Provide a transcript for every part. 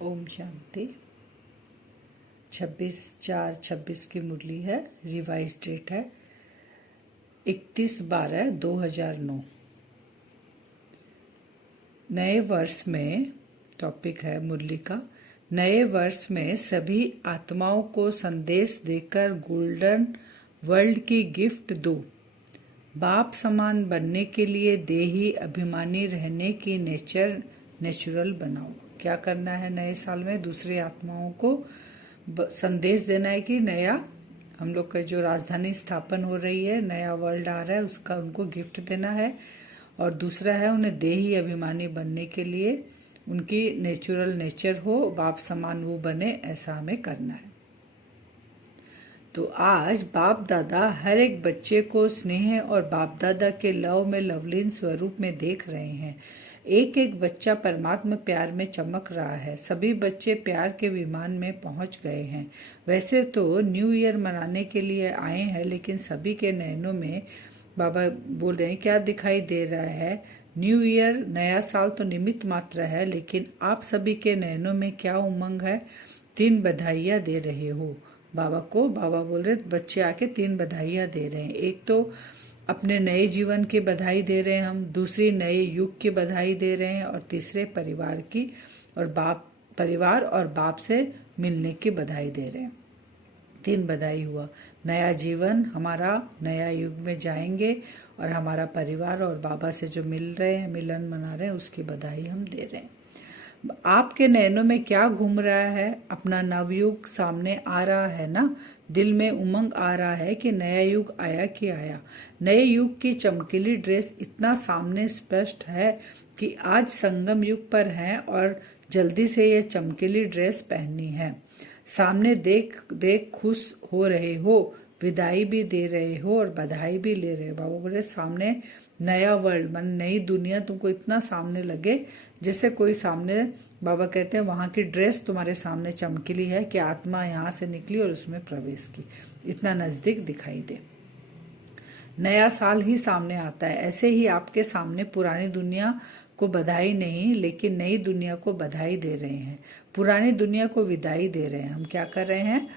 ओम शांति। 26/4/26 की मुरली है। Revise date है 31/12/2009। नए वर्ष में टॉपिक है मुरली का, नए वर्ष में सभी आत्माओं को संदेश देकर गोल्डन वर्ल्ड की गिफ्ट दो। बाप समान बनने के लिए देही अभिमानी रहने की नेचुरल बनाओ। क्या करना है नए साल में? दूसरी आत्माओं को संदेश देना है कि नया हम लोग का जो राजधानी स्थापन हो रही है, नया वर्ल्ड आ रहा है, उसका उनको गिफ्ट देना है। और दूसरा है उन्हें देही अभिमानी बनने के लिए उनकी नेचुरल नेचर हो, बाप समान वो बने, ऐसा हमें करना है। तो आज बाप दादा हर एक बच्चे को स्नेह और बाप दादा के लव में लवलीन स्वरूप में देख रहे हैं। एक एक बच्चा परमात्मा प्यार में चमक रहा है। सभी बच्चे प्यार के विमान में पहुंच गए हैं। वैसे तो न्यू ईयर मनाने के लिए आए हैं, लेकिन सभी के नैनों में बाबा बोल रहे हैं क्या दिखाई दे रहा है? न्यू ईयर नया साल तो निमित्त मात्र है, लेकिन आप सभी के नैनों में क्या उमंग है? 3 बधाइयाँ दे रहे हो बाबा को। बाबा बोल रहे बच्चे आके 3 बधाइयाँ दे रहे हैं। एक तो अपने नए जीवन की बधाई दे रहे हैं हम, दूसरी नए युग की बधाई दे रहे हैं, और तीसरे परिवार की और परिवार और बाप से मिलने की बधाई दे रहे हैं। 3 बधाई हुआ। नया जीवन, हमारा नया युग में जाएंगे, और हमारा परिवार और बाबा से जो मिल रहे हैं, मिलन मना रहे हैं, उसकी बधाई हम दे रहे हैं। आपके नैनों में क्या घूम रहा है? अपना नवयुग सामने आ रहा है ना? दिल में उमंग आ रहा है कि नया युग आया कि आया। नए युग की चमकीली ड्रेस इतना सामने स्पष्ट है कि आज संगम युग पर है और जल्दी से ये चमकीली ड्रेस पहननी है। सामने देख देख खुश हो रहे हो, विदाई भी दे रहे हो और बधाई भी ले रहे हो। बाबा बोले सामने नया वर्ल्ड, मन नई दुनिया तुमको इतना सामने लगे जैसे कोई सामने, बाबा कहते हैं वहां की ड्रेस तुम्हारे सामने चमकीली है कि आत्मा यहाँ से निकली और उसमें प्रवेश की, इतना नजदीक दिखाई दे। नया साल ही सामने आता है। ऐसे ही आपके सामने पुरानी दुनिया को बधाई नहीं, लेकिन नई दुनिया को बधाई दे रहे हैं। पुरानी दुनिया को विदाई दे रहे हैं। हम क्या कर रहे हैं?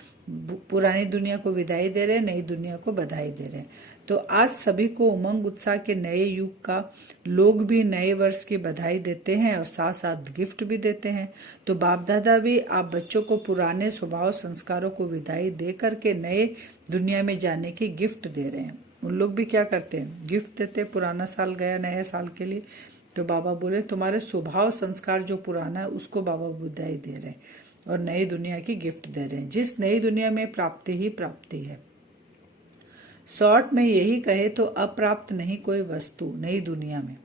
पुरानी दुनिया को विदाई दे रहे हैं, नई दुनिया को बधाई दे रहे हैं। तो आज सभी को उमंग उत्साह के नए युग का, लोग भी नए वर्ष की बधाई देते हैं और साथ साथ गिफ्ट भी देते हैं। तो बाप दादा भी आप बच्चों को पुराने स्वभाव संस्कारों को विदाई दे करके नए दुनिया में जाने की गिफ्ट दे रहे हैं। उन लोग भी क्या करते हैं? गिफ्ट देते। पुराना साल गया, नए साल के लिए तो बाबा बोले तुम्हारे स्वभाव संस्कार जो पुराना है उसको बाबा विदाई दे रहे हैं और नई दुनिया की गिफ्ट दे रहे हैं, जिस नई दुनिया में प्राप्ति ही प्राप्ति है। शॉर्ट में यही कहे तो अप्राप्त नहीं कोई वस्तु नई दुनिया में।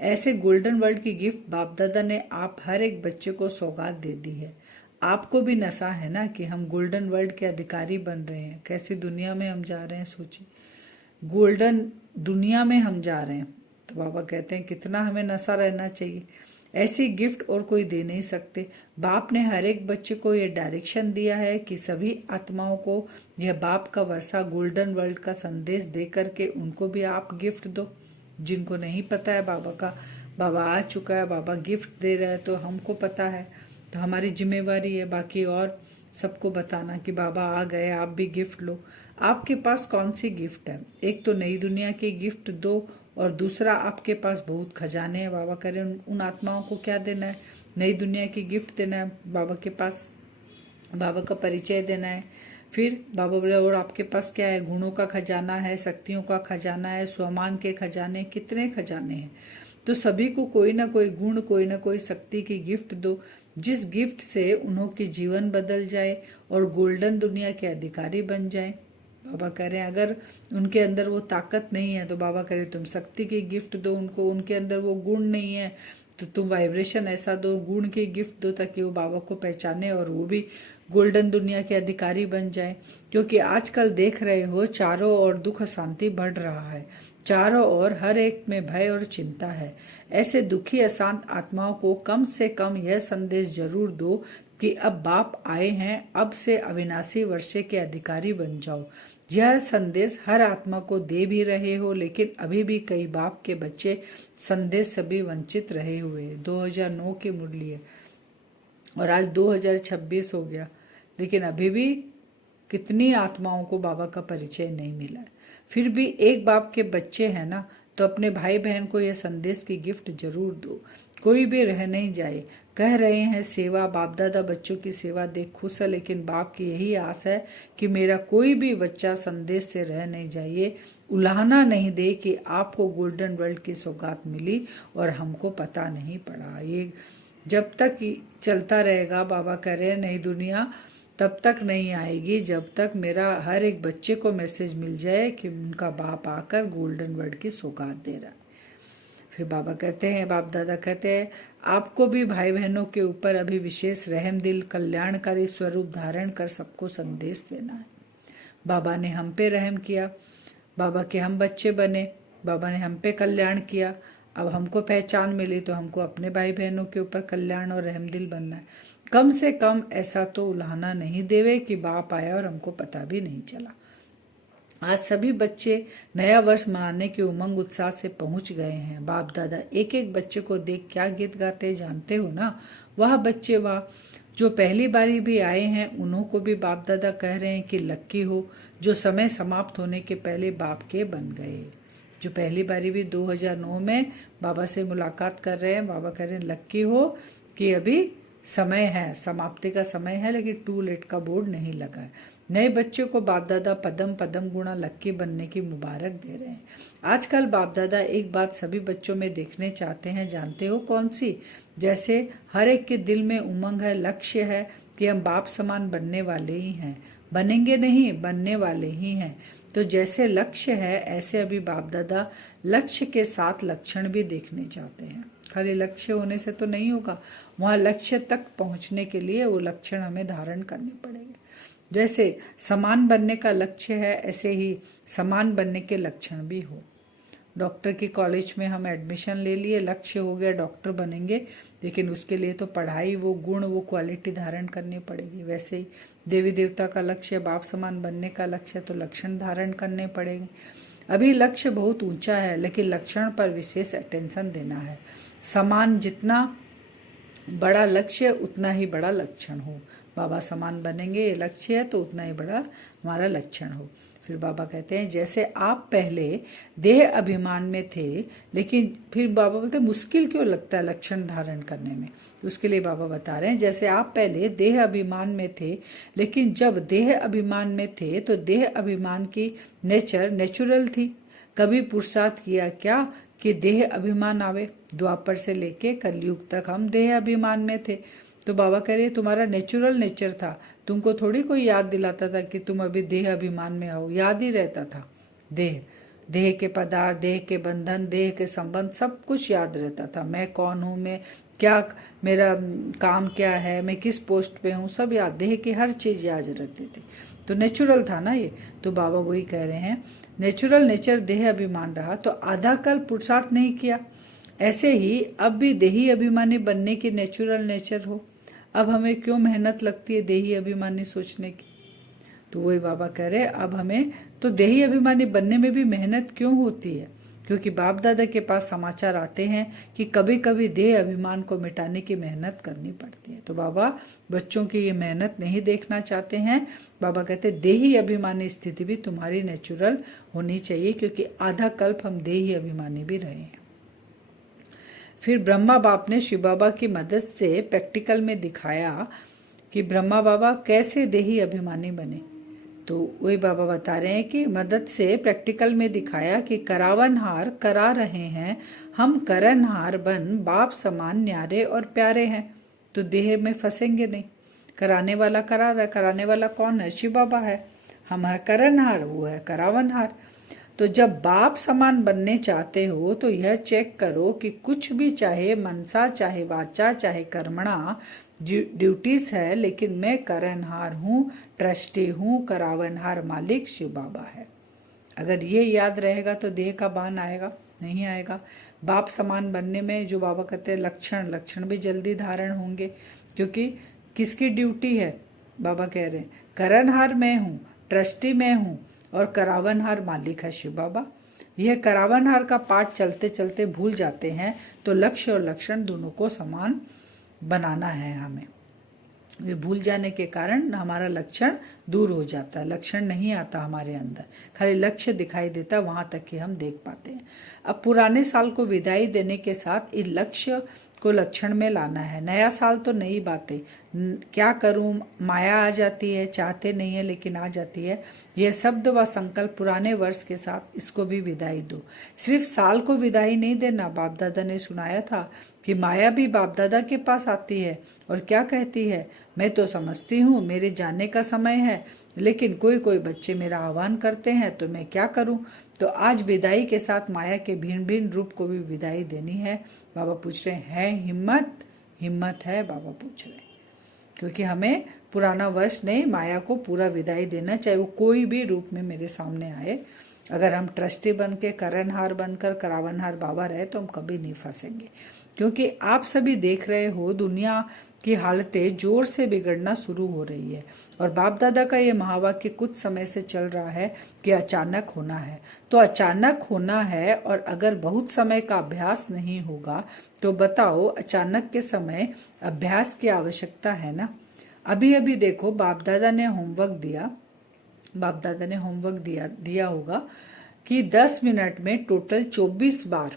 ऐसे गोल्डन वर्ल्ड की गिफ्ट बाप दादा ने आप हर एक बच्चे को सौगात दे दी है। आपको भी नशा है ना कि हम गोल्डन वर्ल्ड के अधिकारी बन रहे हैं। कैसी दुनिया में हम जा रहे हैं सोचिए, गोल्डन दुनिया में हम जा रहे हैं। तो बाबा कहते हैं कितना हमें नशा रहना चाहिए। ऐसी गिफ्ट और कोई दे नहीं सकते। बाप ने हर एक बच्चे को यह डायरेक्शन दिया है कि सभी आत्माओं को यह बाप का वर्षा गोल्डन वर्ल्ड का संदेश दे करके उनको भी आप गिफ्ट दो। जिनको नहीं पता है बाबा का, बाबा आ चुका है, बाबा गिफ्ट दे रहा है, तो हमको पता है, तो हमारी जिम्मेवारी है बाकी और सबको बताना कि बाबा आ गए, आप भी गिफ्ट लो। आपके पास कौन सी गिफ्ट है? एक तो नई दुनिया की गिफ्ट दो, और दूसरा आपके पास बहुत खजाने हैं। बाबा कह रहे हैं उन आत्माओं को क्या देना है? नई दुनिया की गिफ्ट देना है। बाबा के पास बाबा का परिचय देना है। फिर बाबा बोले और आपके पास क्या है? गुणों का खजाना है, शक्तियों का खजाना है, स्वमान के खजाने, कितने खजाने हैं। तो सभी को कोई ना कोई गुण, कोई ना कोई शक्ति की गिफ्ट दो, जिस गिफ्ट से उन्हों की जीवन बदल जाए और गोल्डन दुनिया के अधिकारी बन जाए। बाबा कह रहे हैं अगर उनके अंदर वो ताकत नहीं है तो बाबा कह रहे तुम शक्ति की गिफ्ट दो उनको। उनके अंदर वो गुण नहीं है तो तुम वाइब्रेशन ऐसा दो, गुण की गिफ्ट दो, ताकि वो बाबा को पहचाने और वो भी गोल्डन दुनिया के अधिकारी बन जाए। क्योंकि आजकल देख रहे हो चारों ओर दुख शांति बढ़ रहा है, चारों ओर हर एक में भय और चिंता है। ऐसे दुखी अशांत आत्माओं को कम से कम यह संदेश जरूर दो कि अब बाप आए हैं, अब से अविनाशी वर्षे के अधिकारी बन जाओ। यह संदेश हर आत्मा को दे भी रहे हो, लेकिन अभी भी कई बाप के बच्चे संदेश सभी वंचित रहे हुए। 2009 की मुरली है। और आज 2026 हो गया, लेकिन अभी भी कितनी आत्माओं को बाबा का परिचय नहीं मिला है। फिर भी एक बाप के बच्चे हैं ना, तो अपने भाई बहन को यह संदेश की गिफ्ट जरूर दो, कोई भी रह नहीं जाए। कह रहे हैं सेवा, बाप दादा बच्चों की सेवा देख खुश है, लेकिन बाप की यही आस है कि मेरा कोई भी बच्चा संदेश से रह नहीं जाइए, उलाहना नहीं दे कि आपको गोल्डन वर्ल्ड की सौगात मिली और हमको पता नहीं पड़ा। ये जब तक चलता रहेगा, बाबा कह रहे हैं नई दुनिया तब तक नहीं आएगी जब तक मेरा हर एक बच्चे को मैसेज मिल जाए कि उनका बाप आकर गोल्डन वर्ड की सौगात दे रहा है। फिर बाबा कहते हैं, बाप दादा कहते हैं, आपको भी भाई बहनों के ऊपर अभी विशेष रहम दिल कल्याणकारी स्वरूप धारण कर सबको संदेश देना है। बाबा ने हम पे रहम किया, बाबा के हम बच्चे बने, बाबा ने हम पे कल्याण किया, अब हमको पहचान मिली तो हमको अपने भाई बहनों के ऊपर कल्याण और रहम दिल बनना है। कम से कम ऐसा तो उलाहना नहीं देवे कि बाप आया और हमको पता भी नहीं चला। आज सभी बच्चे नया वर्ष मनाने के उमंग उत्साह से पहुंच गए हैं। बाप दादा एक एक बच्चे को देख क्या गीत गाते जानते हो ना। वह बच्चे वह जो पहली बारी भी आए हैं, उन्हों को भी बाप दादा कह रहे हैं कि लक्की हो जो समय समाप्त होने के पहले बाप के बन गए। जो पहली बारी भी 2009 में बाबा से मुलाकात कर रहे हैं, बाबा कह रहे हैं लक्की हो कि अभी समय है, समाप्ति का समय है, लेकिन टू लेट का बोर्ड नहीं लगा है। नए बच्चे को बाप दादा पदम पदम गुणा लक्की बनने की मुबारक दे रहे हैं। आजकल बाप दादा एक बात सभी बच्चों में देखने चाहते हैं, जानते हो कौन सी? जैसे हर एक के दिल में उमंग है, लक्ष्य है कि हम बाप समान बनने वाले ही हैं, बनेंगे नहीं, बनने वाले ही हैं। तो जैसे लक्ष्य है, ऐसे अभी बाप दादा लक्ष्य के साथ लक्षण भी देखने चाहते हैं। खाली लक्ष्य होने से तो नहीं होगा, वहां लक्ष्य तक पहुंचने के लिए वो लक्षण हमें धारण करने पड़ेंगे। जैसे समान बनने का लक्ष्य है, ऐसे ही समान बनने के लक्षण भी हो। डॉक्टर की कॉलेज में हम एडमिशन ले लिए, लक्ष्य हो गया डॉक्टर बनेंगे, लेकिन उसके लिए तो पढ़ाई, वो गुण, वो क्वालिटी धारण करनी पड़ेगी। वैसे ही देवी देवता का लक्ष्य, बाप समान बनने का लक्ष्य, तो लक्षण धारण करने पड़ेंगे। अभी लक्ष्य बहुत ऊंचा है, लेकिन लक्षण पर विशेष अटेंशन देना है। समान जितना बड़ा लक्ष्य उतना ही बड़ा लक्षण हो। बाबा समान बनेंगे ये लक्ष्य है, तो उतना ही बड़ा हमारा लक्षण हो। फिर बाबा कहते हैं जैसे आप पहले देह अभिमान में थे, लेकिन फिर बाबा बोलते हैं मुश्किल क्यों लगता है लक्षण धारण करने में, उसके लिए बाबा बता रहे हैं जैसे आप पहले देह अभिमान में थे, लेकिन जब देह अभिमान में थे तो देह अभिमान की नेचर नेचुरल थी। कभी पुरुषार्थ किया क्या कि देह अभिमान आवे? द्वापर से लेके कलयुग तक हम देह अभिमान में थे। तो बाबा कह रहे तुम्हारा नेचुरल नेचर था, तुमको थोड़ी कोई याद दिलाता था कि तुम अभी देह अभिमान में आओ। याद ही रहता था देह के पदार्थ, देह के बंधन, देह के संबंध, सब कुछ याद रहता था। मैं कौन हूँ, मैं क्या, मेरा काम क्या है, मैं किस पोस्ट पे हूँ, सब याद, देह की हर चीज याद रहती थी। तो नेचुरल था ना ये। तो बाबा वही कह रहे हैं नेचुरल नेचर देह अभिमान रहा तो आधा कल पुरुषार्थ नहीं किया। ऐसे ही अब भी देही अभिमानी बनने की नेचुरल नेचर हो, अब हमें क्यों मेहनत लगती है देही अभिमानी सोचने की? तो वही बाबा कह रहे अब हमें तो देही अभिमानी बनने में भी मेहनत क्यों होती है? क्योंकि बाप दादा के पास समाचार आते हैं कि कभी कभी देह अभिमान को मिटाने की मेहनत करनी पड़ती है। तो बाबा बच्चों की ये मेहनत नहीं देखना चाहते हैं। बाबा कहते देही अभिमानी स्थिति भी तुम्हारी नेचुरल होनी चाहिए, क्योंकि आधा कल्प हम देही अभिमानी भी रहे हैं। फिर ब्रह्मा बाप ने शिव बाबा की मदद से प्रैक्टिकल में दिखाया कि ब्रह्मा बाबा कैसे देही अभिमानी बने। तो वही बाबा बता रहे हैं कि मदद से प्रैक्टिकल में दिखाया कि करावनहार करा रहे हैं, हम करनहार बन बाप समान न्यारे और प्यारे हैं। तो देह में फंसेंगे नहीं। कराने वाला करा रहा है, कराने वाला कौन है? शिव बाबा है। हम है करनहार, वो है करावनहार। तो जब बाप समान बनने चाहते हो तो यह चेक करो कि कुछ भी, चाहे मनसा, चाहे वाचा, चाहे कर्मणा, ड्यूटीज है, लेकिन मैं करनहार हूँ, ट्रस्टी हूँ, करावनहार मालिक शिव बाबा है। अगर ये याद रहेगा तो देह का बान आएगा नहीं आएगा। बाप समान बनने में जो बाबा कहते हैं लक्षण भी जल्दी धारण होंगे, क्योंकि किसकी ड्यूटी है? बाबा कह रहे हैं करनहार मैं हूँ, ट्रस्टी मैं हूँ, और करावनहार मालिक है शिव बाबा। यह करावनहार का पाठ चलते चलते भूल जाते हैं। तो लक्ष्य और लक्षण दोनों को समान बनाना है हमें। ये भूल जाने के कारण हमारा लक्षण दूर हो जाता है, लक्षण नहीं आता हमारे अंदर, खाली लक्ष्य दिखाई देता, वहां तक ही हम देख पाते हैं। अब पुराने साल को विदाई देने के साथ इन लक्ष्य को लक्षण में लाना है। नया साल तो नई बातें, क्या करूं, माया आ जाती है, चाहते नहीं है लेकिन आ जाती है। यह शब्द व संकल्प पुराने वर्ष के साथ इसको भी विदाई दो। सिर्फ साल को विदाई नहीं देना, बाप दादा ने सुनाया था कि माया भी बाप दादा के पास आती है और क्या कहती है, मैं तो समझती हूँ मेरे जाने का समय है, लेकिन कोई कोई बच्चे मेरा आह्वान करते हैं तो मैं क्या करूं। तो आज विदाई के साथ माया के भिन्न भिन्न रूप को भी विदाई देनी है। बाबा पूछ रहे हैं हिम्मत, हिम्मत है, बाबा पूछ रहे हैं, क्योंकि हमें पुराना वर्ष नहीं, माया को पूरा विदाई देना, चाहे वो कोई भी रूप में मेरे सामने आए। अगर हम ट्रस्टी बन के करनहार बनकर करावनहार बाबा रहे तो हम कभी नहीं फंसेंगे, क्योंकि आप सभी देख रहे हो दुनिया की हालतें जोर से बिगड़ना शुरू हो रही है। और बाप दादा का ये महावाक्य कुछ समय से चल रहा है कि अचानक होना है, तो अचानक होना है। और अगर बहुत समय का अभ्यास नहीं होगा तो बताओ, अचानक के समय अभ्यास की आवश्यकता है ना। अभी अभी देखो, बाप दादा ने होमवर्क दिया, बाप दादा ने होमवर्क दिया होगा कि 10 मिनट में टोटल 24 बार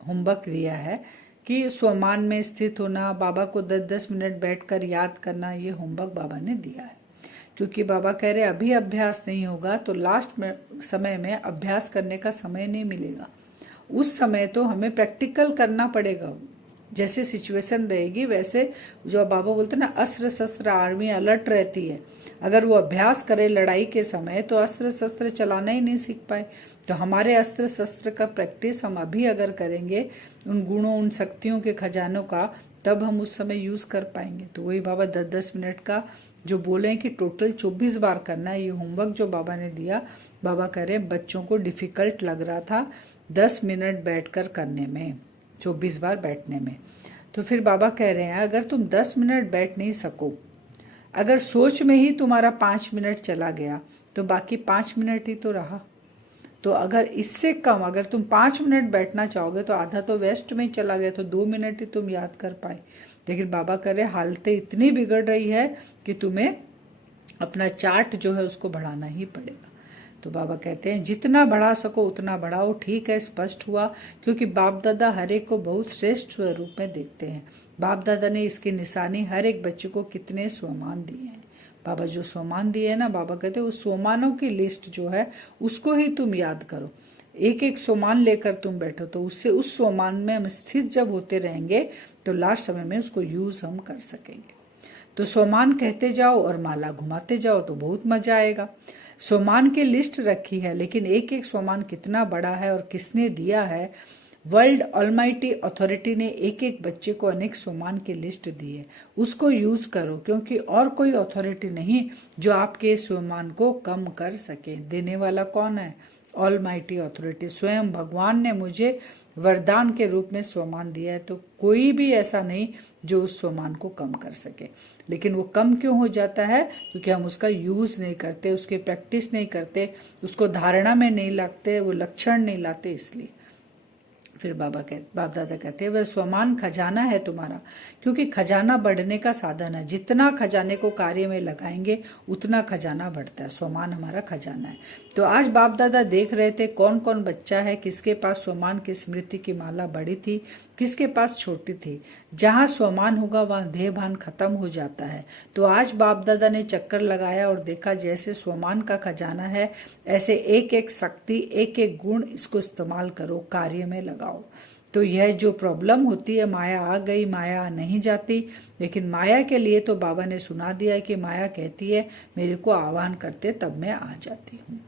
होमवर्क दिया है कि स्वमान में स्थित होना, बाबा को 10-10 मिनट बैठकर याद करना, ये होमवर्क बाबा ने दिया है। क्योंकि बाबा कह रहे अभी अभ्यास नहीं होगा तो लास्ट में समय में अभ्यास करने का समय नहीं मिलेगा। उस समय तो हमें प्रैक्टिकल करना पड़ेगा। जैसे सिचुएशन रहेगी वैसे, जो बाबा बोलते हैं ना, अस्त्र शस्त्र आर्मी अलर्ट रहती है। अगर वो अभ्यास करे लड़ाई के समय तो अस्त्र शस्त्र चलाना ही नहीं सीख पाए। तो हमारे अस्त्र शस्त्र का प्रैक्टिस हम अभी अगर करेंगे, उन गुणों उन शक्तियों के खजानों का, तब हम उस समय यूज कर पाएंगे। तो वही बाबा 10-10 मिनट का जो बोले हैं कि टोटल 24 बार करना है। ये होमवर्क जो बाबा ने दिया, बाबा कह रहे बच्चों को डिफिकल्ट लग रहा था 10 मिनट बैठकर करने में, 24 बार बैठने में। तो फिर बाबा कह रहे हैं अगर तुम 10 मिनट बैठ नहीं सको, अगर सोच में ही तुम्हारा 5 मिनट चला गया तो बाकी 5 मिनट ही तो रहा। तो अगर इससे कम अगर तुम 5 मिनट बैठना चाहोगे तो आधा तो वेस्ट में ही चला गया, तो 2 मिनट ही तुम याद कर पाए। लेकिन बाबा कह रहे हालतें इतनी बिगड़ रही है कि तुम्हें अपना चार्ट जो है उसको बढ़ाना ही पड़ेगा। तो बाबा कहते हैं जितना बढ़ा सको उतना बढ़ाओ। ठीक है, स्पष्ट हुआ, क्योंकि बाप दादा हर एक को बहुत श्रेष्ठ स्वरूप में देखते हैं। बाप दादा ने इसकी निशानी हर एक बच्चे को कितने स्वमान दिए हैं। बाबा जो स्वमान दिए है ना, बाबा कहते हैं उस स्वमानों की लिस्ट जो है उसको ही तुम याद करो। एक एक सोमान लेकर तुम बैठो तो उससे उस सोमान में हम स्थित जब होते रहेंगे तो लास्ट समय में उसको यूज हम कर सकेंगे। तो सोमान कहते जाओ और माला घुमाते जाओ तो बहुत मजा आएगा। सोमान की लिस्ट रखी है, लेकिन एक एक सोमान कितना बड़ा है और किसने दिया है। वर्ल्ड ऑलमाइटी अथॉरिटी ने एक एक बच्चे को अनेक सोमान की लिस्ट दी है, उसको यूज करो, क्योंकि और कोई अथॉरिटी नहीं जो आपके सोमान को कम कर सके। देने वाला कौन है? ऑलमाइटी अथॉरिटी, स्वयं भगवान ने मुझे वरदान के रूप में स्वमान दिया है। तो कोई भी ऐसा नहीं जो उस स्वमान को कम कर सके। लेकिन वो कम क्यों हो जाता है? क्योंकि हम उसका यूज नहीं करते, उसकी प्रैक्टिस नहीं करते, उसको धारणा में नहीं लाते, वो लक्षण नहीं लाते। इसलिए फिर बाप दादा कहते हैं वह स्वमान खजाना है तुम्हारा, क्योंकि खजाना बढ़ने का साधन है। जितना खजाने को कार्य में लगाएंगे उतना खजाना बढ़ता है। स्वमान हमारा खजाना है। तो आज बाप दादा देख रहे थे कौन कौन बच्चा है, किसके पास स्वमान की स्मृति की माला बड़ी थी, किसके पास छोटी थी। जहाँ स्वमान होगा वहाँ देह भान खत्म हो जाता है। तो आज बाप दादा ने चक्कर लगाया और देखा जैसे स्वमान का खजाना है, ऐसे एक एक शक्ति, एक एक गुण, इसको इस्तेमाल करो, कार्य में लगाओ। तो यह जो प्रॉब्लम होती है, माया आ गई, माया नहीं जाती, लेकिन माया के लिए तो बाबा ने सुना दिया है कि माया कहती है मेरे को आह्वान करते तब मैं आ जाती हूँ।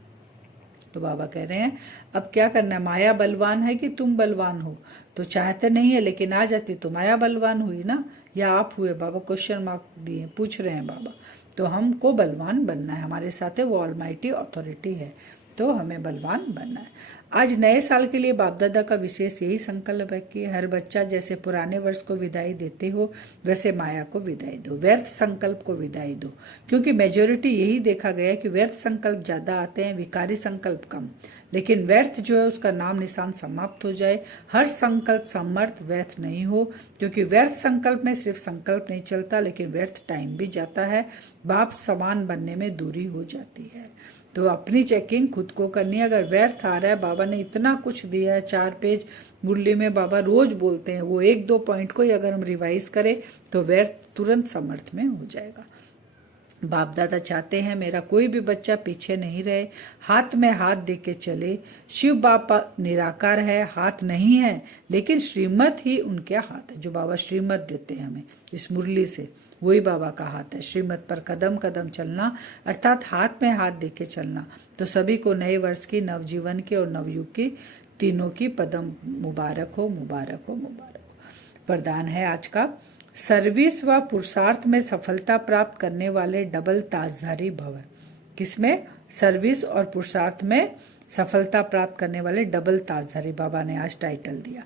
तो बाबा कह रहे हैं अब क्या करना है? माया बलवान है कि तुम बलवान हो? तो चाहते नहीं है लेकिन आ जाती तो माया बलवान हुई ना, या आप हुए? बाबा क्वेश्चन मार्क दिए, पूछ रहे हैं बाबा। तो हमको बलवान बनना है, हमारे साथ है वो ऑलमाइटी अथॉरिटी है। तो हमें बलवान बनना है। आज नए साल के लिए बाप दादा का विशेष यही संकल्प है कि हर बच्चा जैसे पुराने वर्ष को विदाई देते हो वैसे माया को विदाई दो, व्यर्थ संकल्प को विदाई दो। क्योंकि मेजोरिटी यही देखा गया है कि व्यर्थ संकल्प ज्यादा आते हैं, विकारी संकल्प कम। लेकिन व्यर्थ जो है उसका नाम निशान समाप्त हो जाए। हर संकल्प समर्थ व्यर्थ नहीं हो, क्योंकि व्यर्थ संकल्प में सिर्फ संकल्प नहीं चलता लेकिन व्यर्थ टाइम भी जाता है, बाप समान बनने में दूरी हो जाती है। तो अपनी चेकिंग खुद को करनी है। अगर व्यर्थ आ रहा है, बाबा ने इतना कुछ दिया है, 4 पेज मुरली में बाबा रोज बोलते हैं, वो 1-2 पॉइंट को ही अगर हम रिवाइज करें तो व्यर्थ तुरंत समर्थ में हो जाएगा। बाप दादा चाहते हैं मेरा कोई भी बच्चा पीछे नहीं रहे, हाथ में हाथ दे के चले। शिव बाबा निराकार है, हाथ नहीं है, लेकिन श्रीमत ही उनके हाथ है। जो बाबा श्रीमत देते हैं हमें इस मुरली से, वही बाबा का हाथ है। श्रीमत पर कदम कदम चलना, अर्थात हाथ में हाथ दे के चलना। तो सभी को नए वर्ष की, नवजीवन की और नवयुग की, तीनों की पदम मुबारक हो, मुबारक हो, मुबारक हो। वरदान है आज का, सर्विस व पुरुषार्थ में सफलता प्राप्त करने वाले डबल ताजधारी भव। किसमें? सर्विस और पुरुषार्थ में सफलता प्राप्त करने वाले डबल ताजधारी। बाबा ने आज टाइटल दिया।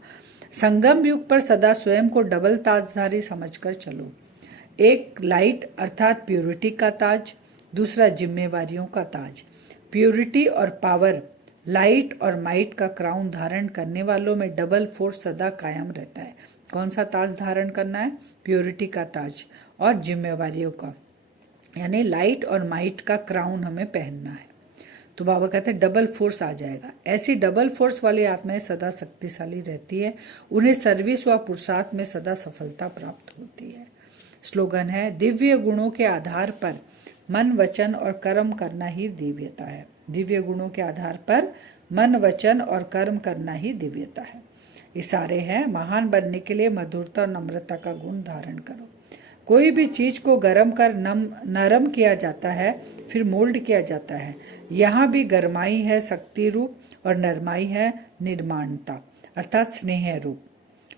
संगम युग पर सदा स्वयं को डबल ताजधारी समझकर चलो। एक लाइट अर्थात प्योरिटी का ताज, दूसरा जिम्मेवारियों का ताज। प्योरिटी और पावर, लाइट और माइट का क्राउन धारण करने वालों में डबल फोर्स सदा कायम रहता है। कौन सा ताज धारण करना है? प्योरिटी का ताज और जिम्मेवारियों का, यानी लाइट और माइट का क्राउन हमें पहनना है। तो बाबा कहते हैं डबल फोर्स आ जाएगा। ऐसी डबल फोर्स वाली आत्माएं सदा शक्तिशाली रहती है, उन्हें सर्विस व पुरुषार्थ में सदा सफलता प्राप्त होती है। स्लोगन है, दिव्य गुणों के आधार पर मन, वचन और कर्म करना ही दिव्यता है। दिव्य गुणों के आधार पर मन, वचन और कर्म करना ही दिव्यता है। इशारे हैं, महान बनने के लिए मधुरता और नम्रता का गुण धारण करो। कोई भी चीज को गर्म कर नरम किया जाता है, फिर मोल्ड किया जाता है। यहाँ भी गरमाई है शक्ति रूप और नरमाई है निर्माणता अर्थात स्नेह रूप।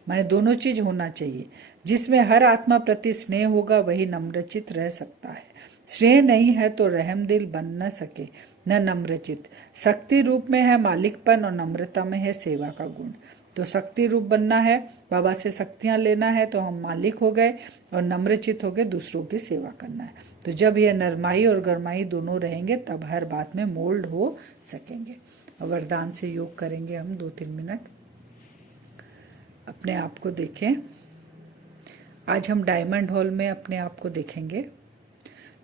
माने दोनों चीज होना चाहिए। जिसमें हर आत्मा प्रति स्नेह होगा वही नम्रचित रह सकता है। स्नेह नहीं है तो रहम दिल बन न सके, न नम्रचित। शक्ति रूप में है मालिकपन और नम्रता में है सेवा का गुण। तो शक्ति रूप बनना है, बाबा से शक्तियां लेना है, तो हम मालिक हो गए, और नम्रचित हो गए, दूसरों की सेवा करना है। तो जब यह नरमाई और गरमाई दोनों रहेंगे तब हर बात में मोल्ड हो सकेंगे। वरदान से योग करेंगे हम 2-3 मिनट। अपने आप को देखें। आज हम डायमंड हॉल में अपने आप को देखेंगे,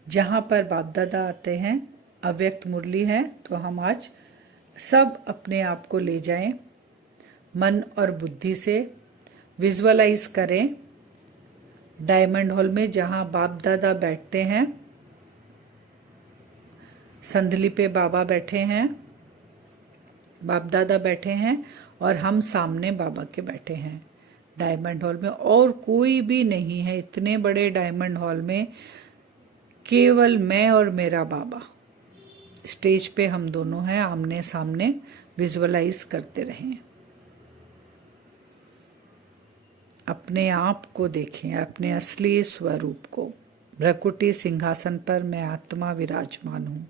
जहाँ पर बाप दादा आते हैं, अव्यक्त मुरली है। तो हम आज सब अपने आप को ले जाएं, मन और बुद्धि से विजुअलाइज करें डायमंड हॉल में, जहाँ बाप दादा बैठते हैं। संदली पे बाबा बैठे हैं, बाप दादा बैठे हैं और हम सामने बाबा के बैठे हैं डायमंड हॉल में। और कोई भी नहीं है इतने बड़े डायमंड हॉल में, केवल मैं और मेरा बाबा। स्टेज पे हम दोनों हैं, आमने सामने। विजुअलाइज करते रहें, अपने आप को देखें, अपने असली स्वरूप को। भ्रकुटी सिंहासन पर मैं आत्मा विराजमान हूं।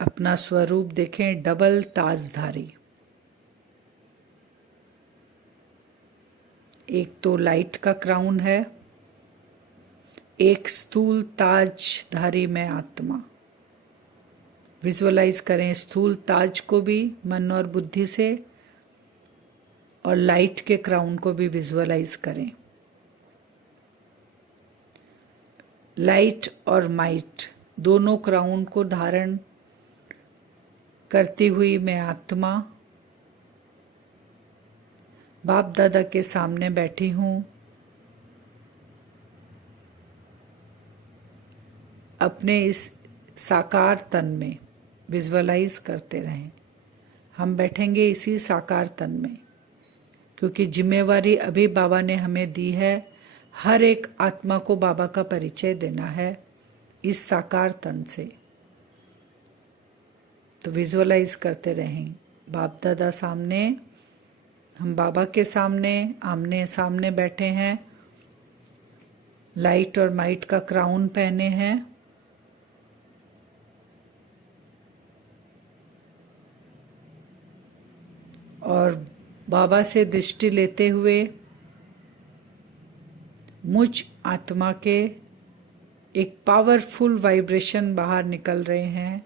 अपना स्वरूप देखें, डबल ताजधारी। एक तो लाइट का क्राउन है, एक स्थूल ताजधारी में आत्मा। विजुअलाइज करें स्थूल ताज को भी मन और बुद्धि से, और लाइट के क्राउन को भी विजुअलाइज करें। लाइट और माइट दोनों क्राउन को धारण करती हुई मैं आत्मा बाप दादा के सामने बैठी हूं। अपने इस साकार तन में विजुअलाइज करते रहें। हम बैठेंगे इसी साकार तन में, क्योंकि जिम्मेवारी अभी बाबा ने हमें दी है। हर एक आत्मा को बाबा का परिचय देना है इस साकार तन से। तो विजुअलाइज करते रहें, बाप दादा सामने, हम बाबा के सामने आमने सामने बैठे हैं। लाइट और माइट का क्राउन पहने हैं। और बाबा से दृष्टि लेते हुए मुझ आत्मा के एक पावरफुल वाइब्रेशन बाहर निकल रहे हैं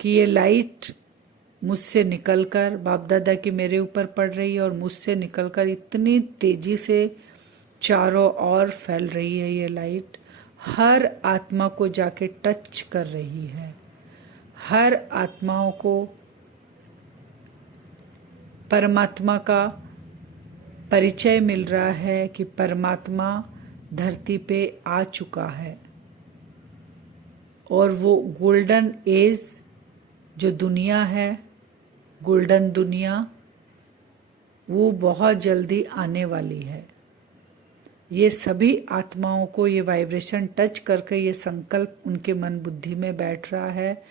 कि ये लाइट मुझसे निकलकर बाप दादा की मेरे ऊपर पड़ रही है और मुझसे निकलकर इतनी तेजी से चारों ओर फैल रही है। ये लाइट हर आत्मा को जाके टच कर रही है। हर आत्माओं को परमात्मा का परिचय मिल रहा है कि परमात्मा धरती पे आ चुका है और वो गोल्डन एज जो दुनिया है, गोल्डन दुनिया, वो बहुत जल्दी आने वाली है। ये सभी आत्माओं को ये वाइब्रेशन टच करके ये संकल्प उनके मन बुद्धि में बैठ रहा है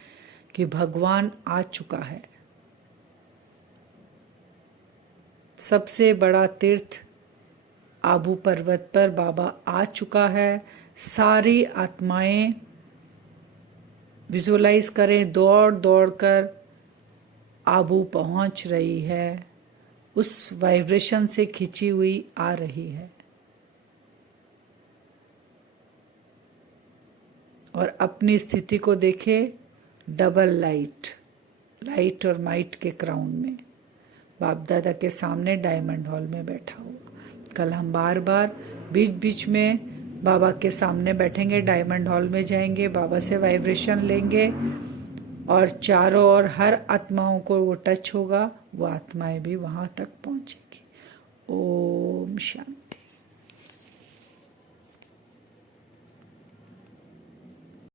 कि भगवान आ चुका है। सबसे बड़ा तीर्थ आबू पर्वत पर बाबा आ चुका है। सारी आत्माएं विजुअलाइज करें, दौड़ दौड़ कर आबू पहुंच रही है, उस वाइब्रेशन से खिंची हुई आ रही है। और अपनी स्थिति को देखे, डबल लाइट, लाइट और माइट के क्राउन में बाप दादा के सामने डायमंड हॉल में बैठा हुआ। कल हम बार बार बीच बीच में बाबा के सामने बैठेंगे, डायमंड हॉल में जाएंगे, बाबा से वाइब्रेशन लेंगे और चारों ओर हर आत्माओं को वो टच होगा, वो आत्माएं भी वहाँ तक पहुँचेगी। ओम शांति।